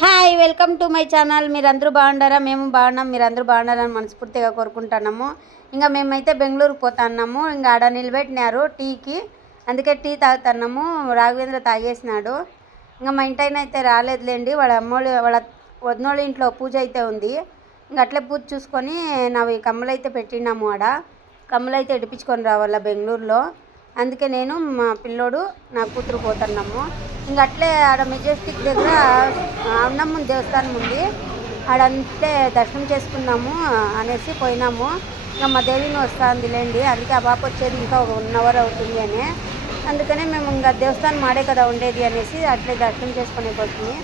Hi, welcome to my channel. మీరందరూ బాగుండారా? మేము బాగున్నాం. మీరందరూ బాగుండారని మనస్ఫూర్తిగా కోరుకుంటున్నాము. ఇంకా మేమైతే బెంగళూరుకు పోతున్నాము. ఇంకా ఆడ నిలబెట్టినారు టీకి, అందుకే టీ తాగుతున్నాము. రాఘవేంద్ర తాగేసినాడు. ఇంకా మా ఇంటైన అయితే రాలేదులేండి. వాళ్ళ వదినోళ్ళ ఇంట్లో పూజ అయితే ఉంది. ఇంకా అట్లే పూజ చూసుకొని నావి కమ్మలు అయితే పెట్టినాము. ఆడ కమ్మలు అయితే ఎడిపించుకొని రావాలా బెంగళూరులో. అందుకే నేను మా పిల్లోడు నా కూతురు పోతున్నాము. ఇంక అట్లే ఆడ మెజెస్టిక్ దగ్గర అన్నమ్మ దేవస్థానం ఉంది, ఆడంతే దర్శనం చేసుకున్నాము అనేసి పోయినాము. ఇంకా మా దేవిని వస్తుందిలేండి, అందుకే ఆ పాప వచ్చేది ఇంకా 1 అవర్ అవుతుంది అని. అందుకనే మేము ఇంకా దేవస్థానం ఆడే కదా ఉండేది అనేసి అట్లే దర్శనం చేసుకునే పోతుంది.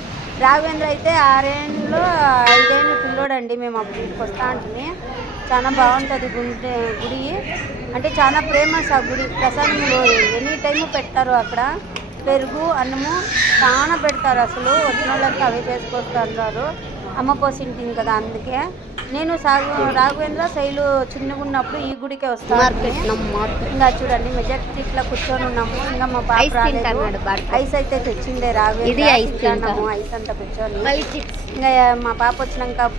రాఘవేంద్ర అయితే 6 ఏళ్ళు 5 ఏళ్ళు పిల్లోడండి. మేము అప్పుడు ఇంటికి వస్తా ఉంటుంది. చాలా బాగుంటుంది గుడి, అంటే చాలా ఫేమస్ ఆ గుడి. ప్రసాదములు ఎనీ టైము పెడతారు అక్కడ. పెరుగు అన్నము చాలా పెడతారు. అసలు వచ్చిన వాళ్ళకి అవే చేసుకొస్తారు. అమ్మ పోసింటుంది కదా, అందుకే నేను రాఘవేంద్ర శైలు చిన్నగా ఉన్నప్పుడు ఈ గుడికే వస్తాను. ఇంకా చూడండి మెజెస్టిక్లో కూర్చొని ఉన్నాము. ఇంకా మా బాబు రాలేదు. ఐస్ అయితే తెచ్చిండే రాఘవేంద్ర, ఐస్ అంతా కూర్చొని. ఇంకా మా పాప వచ్చినాక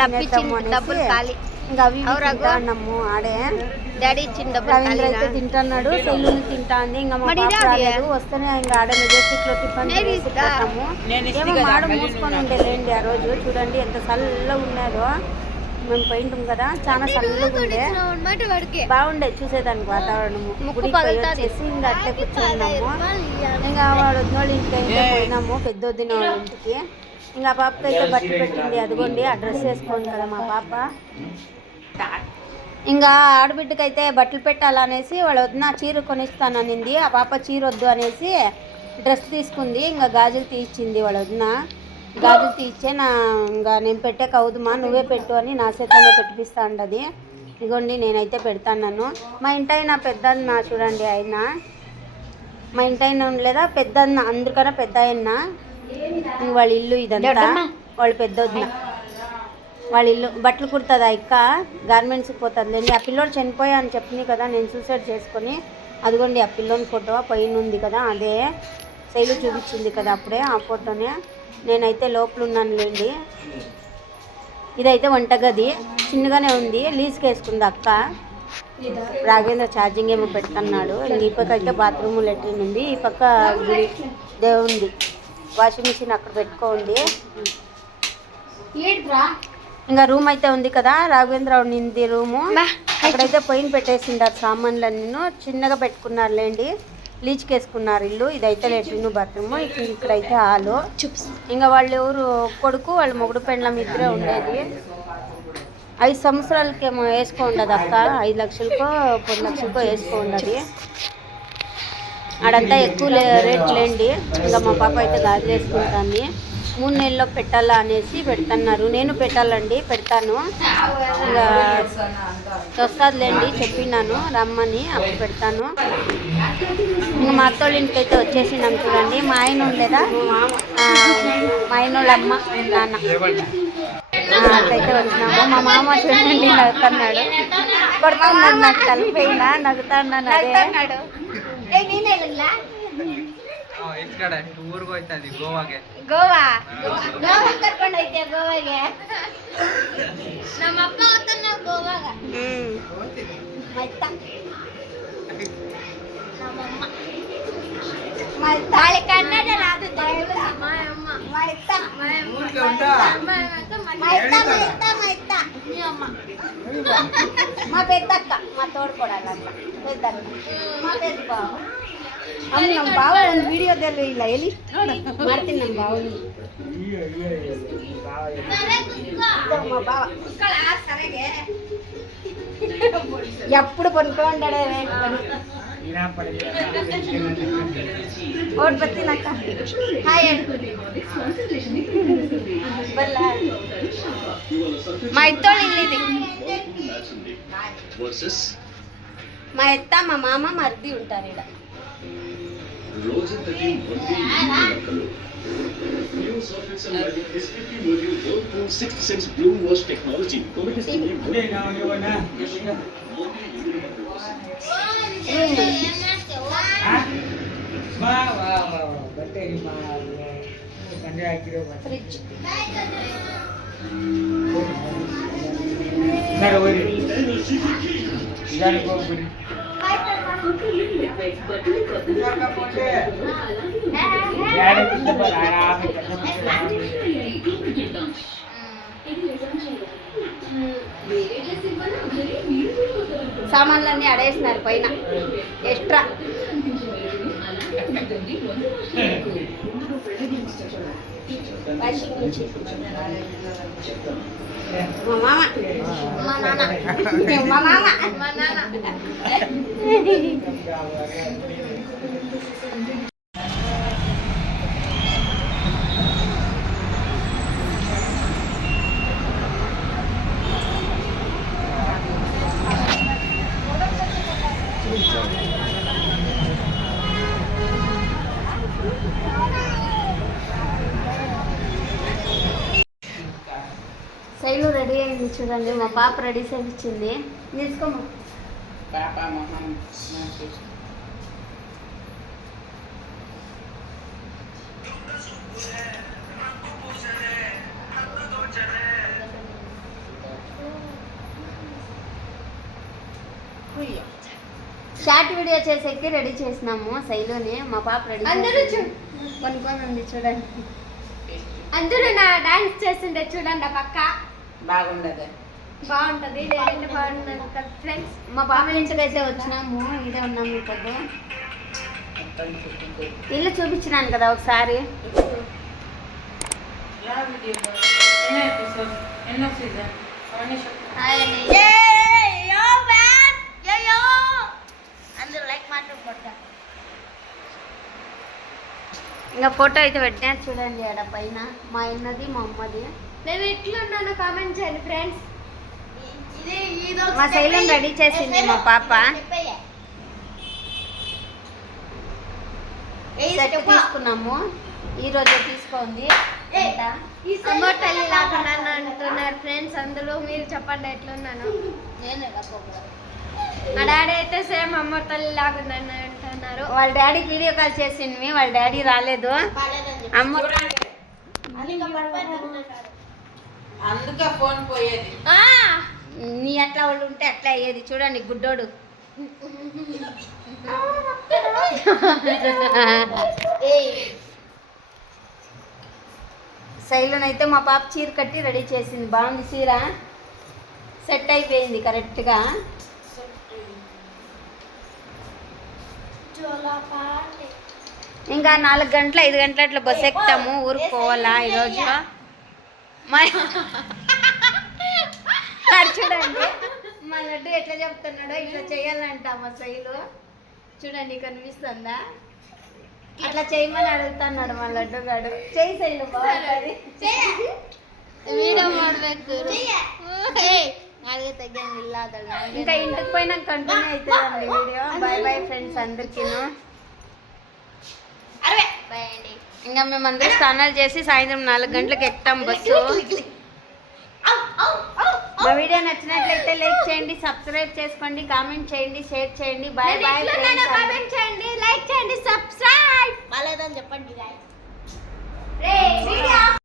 తినేద్దాము అనేసి ఇంకా అవి తింటాము. ఆడే రవీంద్ర అయితే తింటున్నాడు, సెల్లుని తింటాంది. ఇంకా మా పాప రాలేదు. వస్తేనే ఇంకా ఆడ మెజెస్టిక్లో టిఫిన్ చేసుకుంటాము. ఏమో మాడ మూసుకొని ఉండేలేండి ఆ రోజు. చూడండి ఎంత చల్లగా ఉన్నారో. మేము పోయింటాం కదా, చాలా చల్లగా ఉండే, బాగుండే చూసేదానికి వాతావరణము. గుడికి వచ్చేసి ఇంకా అట్లే కూర్చున్నాము. ఇంకా వాడు వదినోళ్ళ ఇంటికి అయితే పోయినాము, పెద్ద వదిన వాళ్ళ ఇంటికి. ఇంకా పాపకి అయితే బట్టలు పెట్టింది, అదిగోండి ఆ డ్రెస్ వేసుకోండి కదా మా పాప. ఇంకా ఆడబిడ్డకి అయితే బట్టలు పెట్టాలనేసి వాళ్ళ వదిన చీర కొనిస్తాననింది. ఆ పాప చీర వద్దు అనేసి డ్రెస్ తీసుకుంది. ఇంకా గాజులు తీయించింది వాళ్ళ వదిన. గాజులు తీయించే ఇంకా నేను పెట్టే కవుదుమా, నువ్వే పెట్టు అని నా చేతనే పెట్టిపిస్తా ఉండది. ఇదిగోండి నేనైతే పెడతాను. మా ఇంటైనా పెద్దన్న చూడండి, ఆయన మా ఇంటైనా ఉండలేదా పెద్దన్న, అందరికన్నా పెద్ద ఆయన. వాళ్ళ ఇల్లు ఇదంతా, వాళ్ళు పెద్ద వదిన వాళ్ళ ఇల్లు. బట్టలు కుడుతుంది ఆ ఇక్క, గార్మెంట్స్కి పోతుంది లేండి. ఆ పిల్లోడు చనిపోయా అని చెప్పింది కదా, నేను సూసైడ్ చేసుకొని. అదిగోండి ఆ పిల్లోని ఫోటో పైన ఉంది కదా, అదే శైలు చూపించింది కదా అప్పుడే, ఆ ఫోటోనే. నేనైతే లోపల ఉన్నాను లేండి. ఇదైతే వంటగది, చిన్నగానే ఉంది, లీజ్కి వేసుకుంది అక్క. రాఘవేంద్ర ఛార్జింగ్ ఏమో పెడుతున్నాడు. ఈ పక్క అయితే బాత్రూమ్ లెట్రిన్ ఉంది, ఈ పక్క గుడి దేవుంది. వాషింగ్ మిషన్ అక్కడ పెట్టుకోండి. ఇంకా రూమ్ అయితే ఉంది కదా, రాఘవేంద్ర ఉండింది రూము. అక్కడైతే పొయ్యిన పెట్టేసిండారు సామాన్లన్నీ, చిన్నగా పెట్టుకున్నారు లేండి. లీజ్కి వేసుకున్నారు ఇల్లు. ఇదైతే లెట్రిన్ బాత్రూము, ఇక్కడైతే హాలు. ఇంకా వాళ్ళు ఎవరు కొడుకు వాళ్ళ మొగుడు పెండ్లం ఇద్దరే ఉండేది. 5 సంవత్సరాలకేమో వేసుకో ఉండదు అక్క, 5 లక్షలకో 10 లక్షలకో వేసుకో ఉండదు. ఆడంతా ఎక్కువ రేట్ లేండి. ఇంకా మా పాప అయితే గాజులు వేసుకుంటుంది. 3 నెలల్లో పెట్టాలా అనేసి పెడుతున్నారు. నేను పెట్టాలండి, పెడతాను. ఇంకా వస్తుందిలేండి, చెప్పినాను రమ్మని, అప్పుడు పెడతాను. ఇంకా మా అత్తోళ్ళ ఇంటికి అయితే వచ్చేసినాం చూడండి. మా ఆయన ఉండేదా, మా ఆయన వాళ్ళ అమ్మ నాన్న అట్లయితే వచ్చినాము. మా మామ చూడండి నవ్వుతున్నాడు, కొడుతున్నాడు, నాకు తలపైన నవ్వుతున్నాను. అదే ಗೋವಾ ಕರ್ಕೊಂಡು ಹೋಯ್ತೆ ಗೋವಾಗೆ. ನಮ್ಮಪ್ಪ ಹೋಗ್ತಾನ ಗೋವಾಗ. ನಮ್ಮಮ್ಮ ಮಳೆ ಕನ್ನಡ ರಾದು మా పెద్దక్క, మా తోడుకోడాలక్క పెద్దక్క, మా పెద్ద బావ. అవును ನಮ್ಮ ಬಾವ ಒಂದು ವಿಡಿಯೋದಲ್ಲಿ ಇಲ್ಲ ಎಲ್ಲಿ ಮಾಡ್ತೀನಿ ನಮ್ಮ ಬಾವನಿ. మా బావ ఎప్పుడు పనుకోండాడే ఓట్ బತ್ತಿనక్క. హాయ్ బల్ల మా ఇద్దోళ్ళు ఇల్లిది. మా ఎత్త మా మామ మరిది ఉంటారు ఇక్కడ. రోజంతటి వంటి నక్కలు న్యూస్ ఆఫీసర్ మరియు ఎస్పీపీ మరియు Whirlpool 6th sense blue wash technology కొమిటిస్తుంది. ఫ్రిడ్జ్ సామాన్లన్నీ అడేసినారు పైన ఎక్స్ట్రా. వాషింగ్ మిషన్ మా మామ మా నాన్న మా మామ మా నాన్న. శైలు రెడీ అయింది చూడండి, మా పాప రెడీ చేయించింది. తీసుకోమా షార్ట్ వీడియో చేసేకి రెడీ చేసినాము శైలుని. మా పాప రెడీ అందరూ కొనుక్కొని ఉంది చూడండి. అందరూ నా డాన్స్ చేస్తుంటే చూడండి ఆ పక్క బాగుంటుంది. లేదంటే బాగుంటుంది ఫ్రెండ్స్. మా పాప ఇంటికి అయితే వచ్చినాము, ఇదే ఉన్నాము. ఇప్పుడు ఇల్లు చూపించినాను కదా ఒకసారి. ఇంకా ఫోటో అయితే పెట్టినా చూడండి ఆడ పైన. మా అన్నది మా అమ్మది. నేను ఎట్లున్నాను కామెంట్ చేయండి ఫ్రెండ్స్. మా శైలం రెడీ చేసింది మా పాప. సెట్ తీసుకున్నాము, ఈరోజు తీసుకోండి. అమ్మ తల్లి లాగా అంటున్నారు ఫ్రెండ్స్. అందులో మీరు చెప్పండి ఎట్లున్నాను. మా డాడీ అయితే సేమ్ అమ్మ తల్లి లాగా అంటున్నారు. వాళ్ళ డాడీకి వీడియో కాల్ చేసింది, వాళ్ళ డాడీ రాలేదు. అమ్మ అందుకే ఫోన్ పోయేది. నీ అట్లా వాళ్ళు ఉంటే అట్లా అయ్యేది. చూడండి గుడ్డోడు. శైలుని అయితే మా పాప చీర కట్టి రెడీ చేసింది. బాగుంది చీర, సెట్ అయిపోయింది కరెక్ట్గా. ఇంకా 4 గంటలు 5 గంటల అట్లా బస్సు ఎక్కుతాము, ఊరికి పోవాలా ఈరోజు. చూడండి మా లడ్డు ఎట్లా చెప్తున్నాడో, ఇట్లా చేయాలంట మా శైలు. చూడండి కనిపిస్తుందా? అట్లా చేయమని అడుగుతున్నాడు మా లడ్డు గాడు. చేయి శైలు, బాగుంటుంది. వీడియో ಮಾಡಬೇಕು. ఇంకా ఇంటికి పోయినా కంటిన్యూ అవుతుందండి వీడియో. బాయ్ బాయ్ ఫ్రెండ్స్ అందరికీను. ఇంకా మేమందరం స్నానాలు చేసి సాయంత్రం 4 గంటలకు ఎక్కుతాం బస్సు. మా వీడియో నచ్చినట్లయితే లైక్ చేయండి, సబ్స్క్రైబ్ చేసుకోండి, కామెంట్ చేయండి, షేర్ చేయండి. Bye bye. కామెంట్ చేయండి, లైక్ చేయండి, సబ్స్క్రైబ్ బాలేదని చెప్పండి.